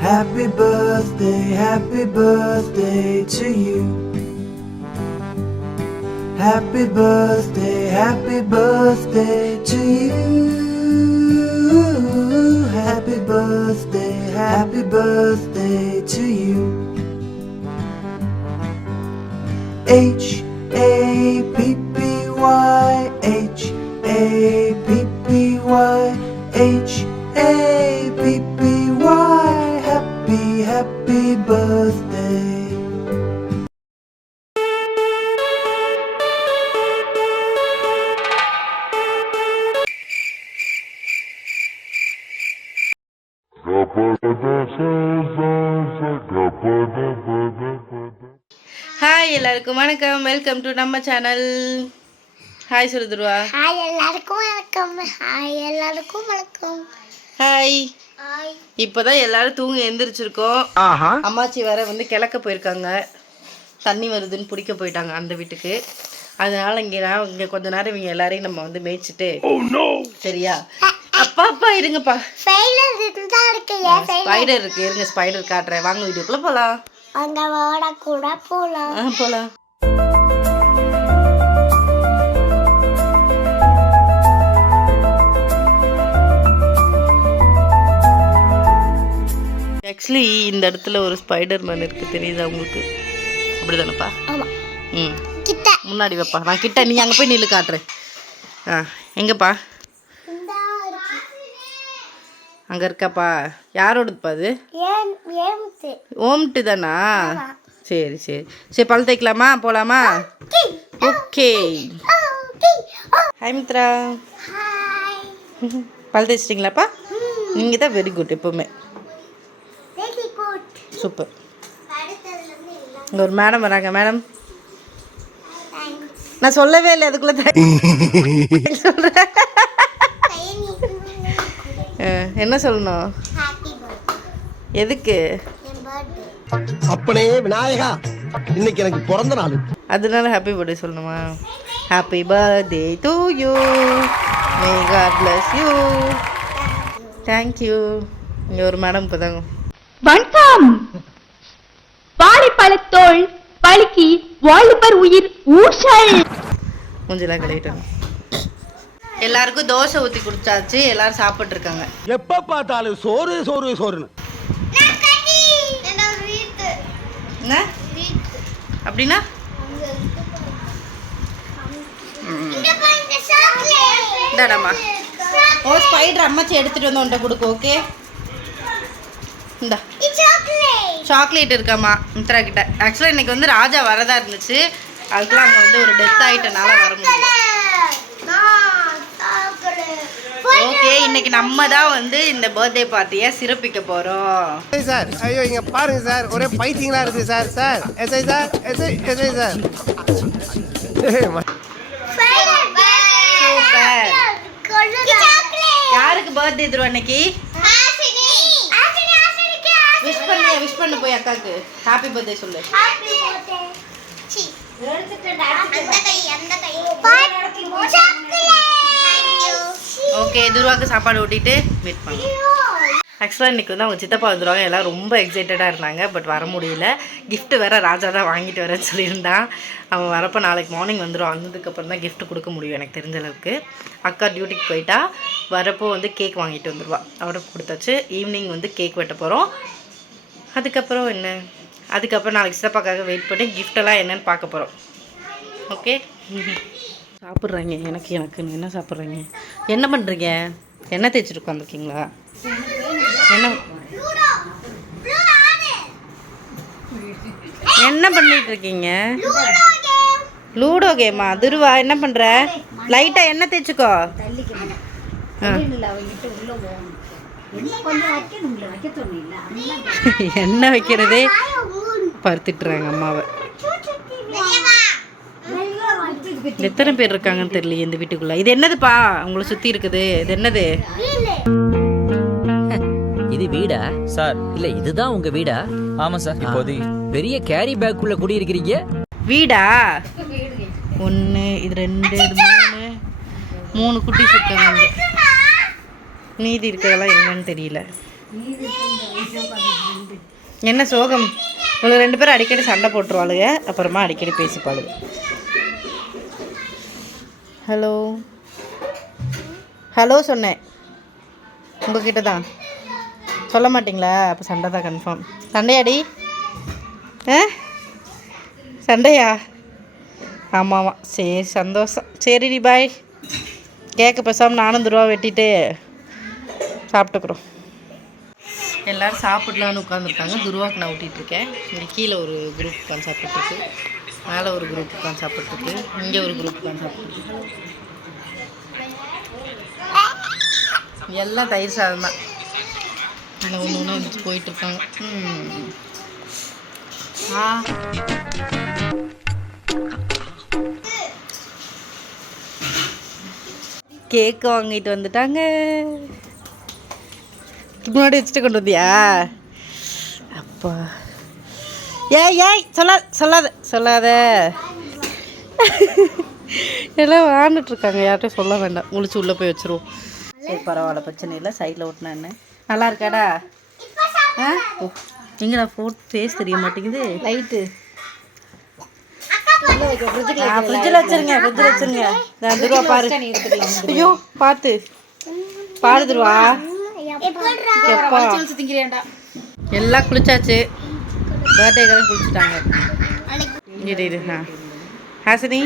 Happy birthday to you. Happy birthday to you. Happy birthday to you. H-A-P-P-Y, H-A-P-P-Y, H-A-P-P-Y. Happy birthday. Hi எல்லாருக்கும் வணக்கம், welcome to நம்ம channel. Hi சொல்லுதுருவா. Hi எல்லாருக்கும் வணக்கம். Hi எல்லாருக்கும் வணக்கம். Hi. Hi. இப்போதான் எல்லாரும் தூங்கி எந்திரிச்சிருக்கோம். அம்மாச்சி வேற வந்து கிழக்க போயிருக்காங்க, தண்ணி வருதுன்னு பிடிக்க போயிட்டாங்க அந்த வீட்டுக்கு. அதனால இங்கே கொஞ்ச நேரம் இவங்க எல்லாரையும் நம்ம வந்து மேய்ச்சிட்டு, சரியா? அப்பா அப்பா இருங்கப்பா, ஸ்பைடர் இருக்கு, இருங்க ஸ்பைடர் காட்டுறேன். வாங்க வீடியோக்குள்ள போலாம். அந்த வாட கூட போலாம். போலாம். ஆக்சுவலி இந்த இடத்துல ஒரு ஸ்பைடர் மேன் இருக்கு, தெரியுதா உங்களுக்கு? அப்படிதானப்பா? ம், முன்னாடி வைப்பா, நான் கிட்ட, நீ அங்கே போய் நில்லு காட்டுறேன். எங்கப்பா? அங்கே இருக்காப்பா. யாரோடதுப்பா அது? ஓம்ட்டு தானா? சரி சரி சரி, பல் தேய்க்கலாமா? போகலாமா? ஓகே. ஹாய் மித்ரா. பல் தேய்ச்சிட்டிங்களாப்பா? நீங்கள் தான் வெரி குட் எப்போவுமே. சூப்பர். இங்கே ஒரு மேடம் வராங்க. மேடம், நான் சொல்லவே இல்லை அதுக்குள்ளே சொல்கிறேன். என்ன சொல்லணும்? எதுக்கு? அப்பனே விநாயகா, இன்னைக்கு எனக்கு பிறந்த நாள், அதனால ஹாப்பி பர்த்டே சொல்லணுமா? Happy birthday to you, may God bless you. Thank you. இங்கே ஒரு மேடம் இப்போதாங்க. வணக்கம். வாழைப்பழத்தோள் பழுக்கி வாலிபர் உயிர் ஊசல். மூஞ்செல்லாம் கழுவிட்டாங்க. எல்லாருக்கும் தோசை ஊற்றி குடிச்சாச்சு, எல்லாரும் சாப்பிட்டு இருக்காங்க. எப்ப பார்த்தாலும் சோறு சோறு சோறுன்னு. என்ன அப்படின்னா? இந்தாடாமா. ஓ, ஸ்பைடர் அம்மாச்சி எடுத்துட்டு வந்து உன்ட்ட கொடுக்க. ஓகே, இந்தா சாக்லேட் இருக்காம்மா மித்ரா கிட்ட. ஆக்சுவலாக இன்னைக்கு வந்து ராஜா வரதா இருந்துச்சு, அதுக்குலாம் அங்கே வந்து ஒரு டெத் ஆகிட்டனால வர முடியல. ஓகே, இன்னைக்கு நம்ம தான் வந்து இந்த பர்த்டே பார்ட்டியை சிறப்பிக்க போகிறோம். சார், ஐயோ இங்க பாருங்க சார், ஒரே பைத்தியங்களா இருக்கு sir. Sir SI sir, SI SI sir. Super. யாருக்கு பர்த்டே தருவா இன்னைக்கு? விஷ் பண்ணு போய் அக்காக்கு. ஹாப்பி பர்த்டே சொல்லு. ஓகே, துருவாக்கு சாப்பாடு ஊட்டிட்டு மீட் பண்ணுவோம். ஆக்சுவலாக இன்றைக்கி வந்து அவங்க சித்தப்பா வந்துடுவாங்க. எல்லாம் ரொம்ப எக்ஸைட்டடாக இருந்தாங்க, பட் வர முடியல. கிஃப்ட்டு வேறு ராஜா தான் வாங்கிட்டு வரேன்னு சொல்லியிருந்தான். அவன் வரப்போ நாளைக்கு மார்னிங் வந்துடுவான். வந்ததுக்கப்புறம் தான் கிஃப்ட் கொடுக்க முடியும் எனக்கு தெரிஞ்ச அளவுக்கு. அக்கா டியூட்டிக்கு போயிட்டா, வரப்போ வந்து கேக் வாங்கிட்டு வந்துடுவா. அவரை கொடுத்தாச்சு. ஈவினிங் வந்து கேக் வெட்ட போகிறோம். அதுக்கப்புறம் என்ன, அதுக்கப்புறம் நாளைக்கு சித்தப்பாக்காக வெயிட் பண்ணி கிஃப்டெல்லாம் என்னன்னு பார்க்க போகிறோம். ஓகே. சாப்பிட்றாங்க. எனக்குன்னு என்ன சாப்பிட்றீங்க? என்ன பண்ணுறீங்க? என்ன தேய்ச்சிட்டு உட்காந்துருக்கீங்களா? என்ன பண்ணிட்டு இருக்கீங்க? லூடோ கேமா? துருவா என்ன பண்ணுற? லைட்டாக என்ன தேய்ச்சிக்கோ. என்ன வைக்கிறதே பருத்திட்டுறாங்க அம்மாவை. எத்தனை பேர் இருக்காங்கன்னு தெரியல இந்த வீட்டுக்குள்ள. இது என்னதுப்பா உங்களை சுத்தி இருக்குது? இது என்னது? இது வீடா சார்? இல்ல இதுதான் உங்க வீடா? ஆமா சார். இப்போது பெரிய கேரி பேக் குள்ள குடி இருக்கிறீங்க. வீடா? 1 இது 2 3 குட்டிஸ் இருக்காங்க. மீதி இருக்கிறதெல்லாம் என்னன்னு தெரியல. என்ன சோகம்? உங்களுக்கு 2 பேரும் அடிக்கடி சண்டை போட்டுருவாளுங்க, அப்புறமா அடிக்கடி பேசிப்பாளுங்க. ஹலோ ஹலோ சொன்னேன் உங்ககிட்ட தான். சொல்ல மாட்டிங்களா? அப்போ சண்டை தான் கன்ஃபார்ம். சண்டையாடி? சண்டையா? ஆமாம். சரி, சந்தோஷம். சரிடி, பாய். கேட்க பேசாமல் நானும் துருவா வெட்டிட்டு சாப்பிட்டுக்குறோம். எல்லோரும் சாப்பிடலான்னு உட்காந்துருக்காங்க. துருவாக்கு நான் ஊட்டிகிட்ருக்கேன். இங்கே கீழே ஒரு குரூப் உட்காந்து சாப்பிட்டுருக்கு, மேலே ஒரு குரூப் உட்காந்து சாப்பிட்டுருக்கு, இங்கே ஒரு குரூப் உட்காந்து சாப்பிட்டுருக்கு. எல்லாம் தயிர் சாதம் தான். இல்லை ஒன்று ஒன்று வந்துட்டு போயிட்டுருக்காங்க. கேக்கு வாங்கிட்டு வந்துட்டாங்க. முன்னாடி வச்சுட்டு கொண்டு வந்தியா? அப்பா ஏய் சொல்லாத எல்லாம் விளாண்டுட்ருக்காங்க. யார்கிட்டையும் சொல்ல வேண்டாம். முழிச்சு உள்ளே போய் வச்சுருவோம். சரி, பரவாயில்ல, பிரச்சனை இல்லை. சைடில் ஓட்டினா என்ன? நல்லா இருக்காடா? எங்கடா ஃபேஸ் தெரிய மாட்டேங்குது. லைட்டு ஃப்ரிட்ஜில் வச்சுருங்க. நான் துருவா பாரு. ஐயோ பார்த்து துருவா. எப்பா எல்லாம் குளிச்சாச்சு. பர்த்டேக்கெல்லாம் குளிச்சுட்டாங்க. இரு. ஹாசினி,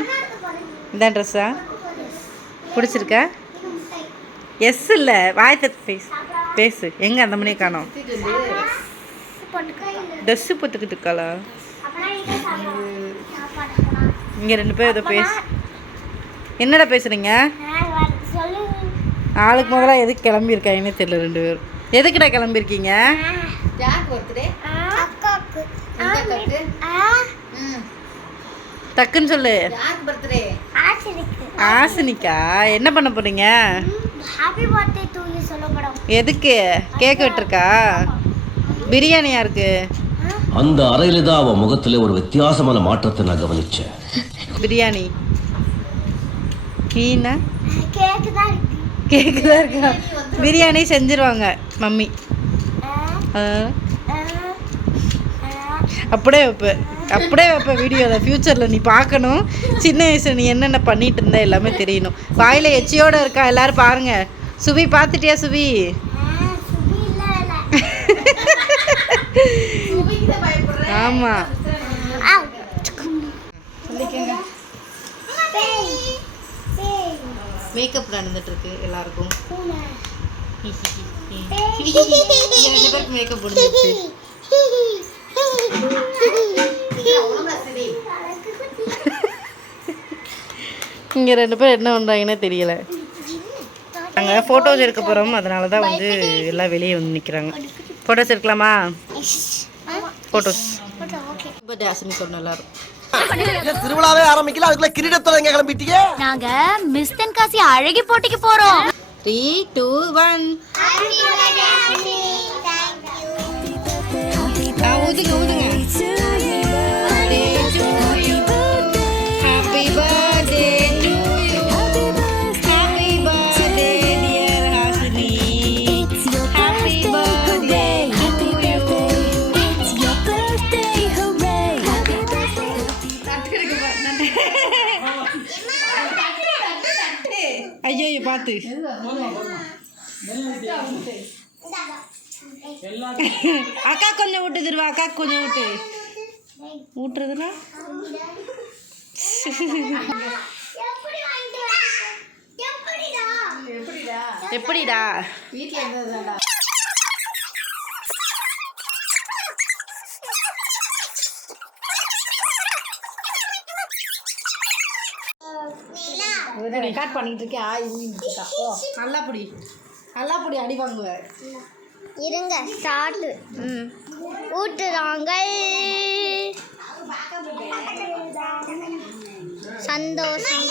இதான் ட்ரெஸ்ஸா? பிடிச்சிருக்கா? எஸ் இல்லை, வாய்த்த பேசு. எங்கே அந்த மணியை காணோம்? ட்ரெஸ்ஸு போட்டுக்கிட்டு இருக்காளா? இங்கே 2 பேர் ஏதோ என்னடா பேசுகிறீங்க? ஆளுக்கு முதல்ல எதுக்கு கிளம்பியிருக்காங்கன்னே தெரியல. 2 பேரும் எதுக்குடா கிளம்பியிருக்கீங்க? டக்குன்னு சொல்லு. ஆசினிக்கா? என்ன பண்ண போறீங்க? எதுக்கு? கேக் வெட்டிருக்கா? பிரியாணி யாருக்கு? அந்த அறையில தான் அவன் முகத்துல ஒரு வித்தியாசமான மாற்றத்தை நான் கவனிச்சேன். பிரியாணி கீனா கேக்கு தான் இருக்கா? பிரியாணி செஞ்சிருவாங்க மம்மி. அப்படியே வைப்பேன் வீடியோவில். ஃப்யூச்சரில் நீ பார்க்கணும். சின்ன வயசில் நீ என்னென்ன பண்ணிட்டு இருந்த எல்லாமே தெரியணும். வாயில் எச்சியோடு இருக்கா, எல்லோரும் பாருங்கள். சுவி பார்த்துட்டியா? சுவி ஆமாம். மேக்கப் நடந்துட்டுருக்கு எல்லாருக்கும். 2 பேருக்கு மேக்கப் முடிஞ்சிருச்சு. இங்கே 2 பேர் என்ன பண்ணுறாங்கன்னே தெரியல. நாங்கள் ஃபோட்டோஸ் எடுக்க போகிறோம், அதனால தான் வந்து எல்லாம் வெளியே வந்து நிற்கிறாங்க. ஃபோட்டோஸ் எடுக்கலாமா? ஃபோட்டோஸ் பர்த்டே ஆசனி சொன்ன எல்லாரும். திருவிழாவே ஆரம்பிக்கல, அதுக்குள்ள கிரீடத்தோட எங்க கிளம்பிட்டீங்க? நாங்க மிஸ் தென்காசி அழகி போட்டிக்கு போறோம். 3, 2, 1 ஊதுங்க. Happy birthday to you. Happy birthday dear Hasini. Happy birthday to you. It's your birthday, hooray. Happy birthday. ஐயோ பார்த்து. அக்கா கொஞ்சம் விட்டு தருவா. அக்கா கொஞ்சம் விட்டு ஊட்டுறதுனா எப்படிடா? வீட்டில் இருந்ததுடா. ரெக்கார்ட் பண்ணிட்டு இருக்கேன். நல்லா புடி அடி வாங்குவேன். இருங்க, ஸ்டார்ட். ஊட்டுறாங்க. சந்தோஷம்.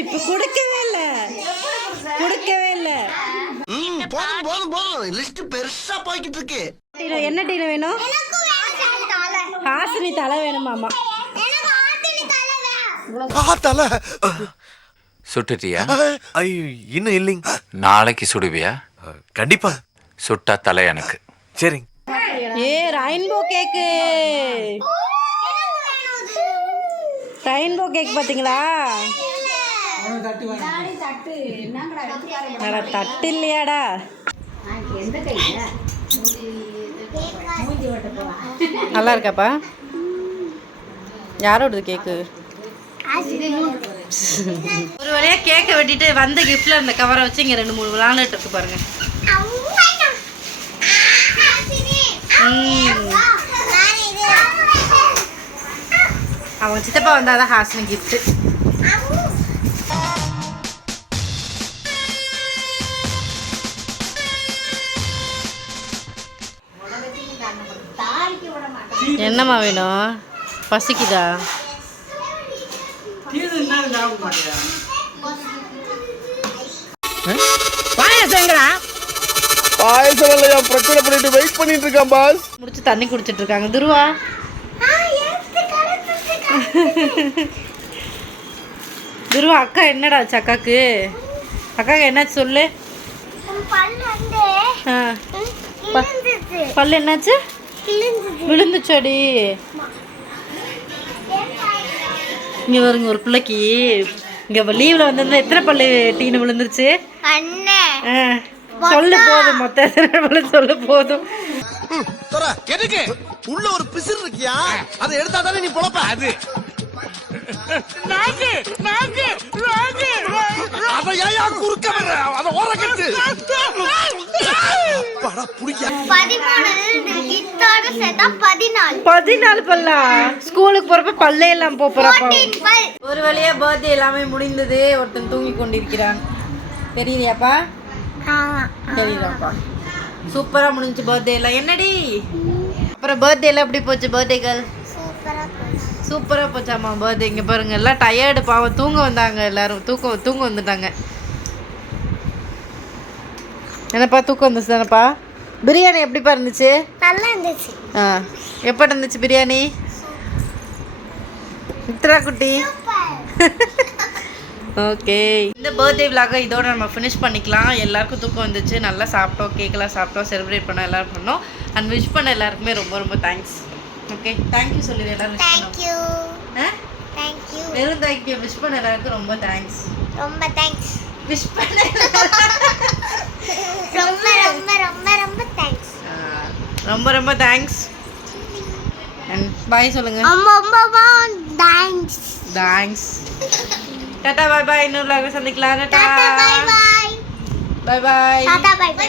இப்ப கொடுக்கவே இல்லை. போதும் லிஸ்ட் பெருசா போய்கிட்டு இருக்கு. என்ன டீல வேணும்? ஹாசினி தலை வேணுமாமா. தலை சுட்டுட்டியா? ஐயோ இன்னும் இல்லைங்க. நாளைக்கு சுடுவியா? கண்டிப்பா. சுட்டா தலை எனக்கு. சரிங்க. ஏ ரெயின்போ கேக்கு, ரெயின்போ கேக் பாத்தீங்களா? தட்டு இல்லையாடா? நல்லா இருக்காப்பா? யாரோடது கேக்கு? ஒரு வழியா கேக்கை வெட்டிட்டு வந்த கிஃப்ட்ல அந்த கவரை வச்சு இங்க 2-3 விளாண்டுட்டு இருக்கு பாருங்க. அவங்க சித்தப்பா வந்தாதான் ஹாஸ்னு கிஃப்ட். என்னம்மா வேணும்? பசிக்குதா? பாயசம் இல்லையா பிரச்சனை பண்ணிட்டு வெயிட் பண்ணிட்டு இருக்கான் பாஸ். முடிச்சு தண்ணி குடிச்சிட்டு இருக்காங்க. துருவா துருவா அக்கா என்னடா ஆச்சு அக்காக்கு? அக்காக்கு என்னாச்சு சொல்லு. பல்லு என்னாச்சு? விழுந்துச்சடி. இங்க வருங்க ஒரு பிள்ளைக்கு இங்க லீவ்ல வந்திருந்தா எத்தனை பல்லு டீனு விழுந்துருச்சு? சொல்லு போதும், மொத்த எத்தனை பல்லு சொல்லு போதும். எதுக்கு உள்ள ஒரு பிசிறு இருக்கியா? அதை எடுத்தா தானே நீ பொழப்ப. அது நாக்கு நாக்கு நாக்கு அத ஏயா குறுக்க வர? அத ஓரக்கட்டு பட புடிக்க. 14 பல்லா? ஸ்கூலுக்கு போறப்ப பல்லே எல்லாம் போறப்ப. ஒரு வழியா பர்த்டே எல்லாமே முடிந்தது. ஒருத்தன் தூங்கி கொண்டிருக்கிறான். தெரியலையாப்பா? தெரியலப்பா. சூப்பரா முடிஞ்சு பர்த்டே எல்லாம். என்னடி அப்புறம் பர்த்டே எல்லாம் எப்படி போச்சு? பர்த்டே கேர்ள் சூப்பரா போச்சாமா பர்த்டே. இங்க பாருங்க எல்லாம் டயர்டு பாவம், தூங்க வந்தாங்க எல்லாரும். தூங்க வந்துட்டாங்க. என்னப்பா தூக்கம் வந்துச்சு தானப்பா? பிரியாணி எப்படிப்பா இருந்துச்சு? நல்லா இருந்துச்சு. எப்படி இருந்துச்சு பிரியாணி? மித்ரா குட்டி ஓகே, இந்த பர்த்டே விலாகை இதோட நம்ம ஃபினிஷ் பண்ணிக்கலாம். எல்லாருக்கும் தூக்கம் வந்துச்சு, நல்லா சாப்பிட்டோம், கேக்கெல்லாம் சாப்பிட்டோம், செலிப்ரேட் பண்ணோம், எல்லோரும் பண்ணோம். அண்ட் விஷ் பண்ண எல்லாருக்குமே ரொம்ப ரொம்ப தேங்க்ஸ். ஓகே, தேங்க்யூ சொல்லிடு எல்லாரும். Thank you thank you. வெறும் தேங்க்யூ, விஷ் பண்ண எல்லாருக்கும் ரொம்ப தேங்க்ஸ். ரொம்ப தேங்க்ஸ். விஷ் பண்ண ரொம்ப ரொம்ப ரொம்ப ரொம்ப தேங்க்ஸ். ரொம்ப ரொம்ப தேங்க்ஸ். அண்ட் பாய் சொல்லுங்க. ரொம்ப thanks. Thanks. Tata bye bye. இன்னொரு லாக சந்திக்கலாம். Tata bye bye. Bye bye. Tata bye by.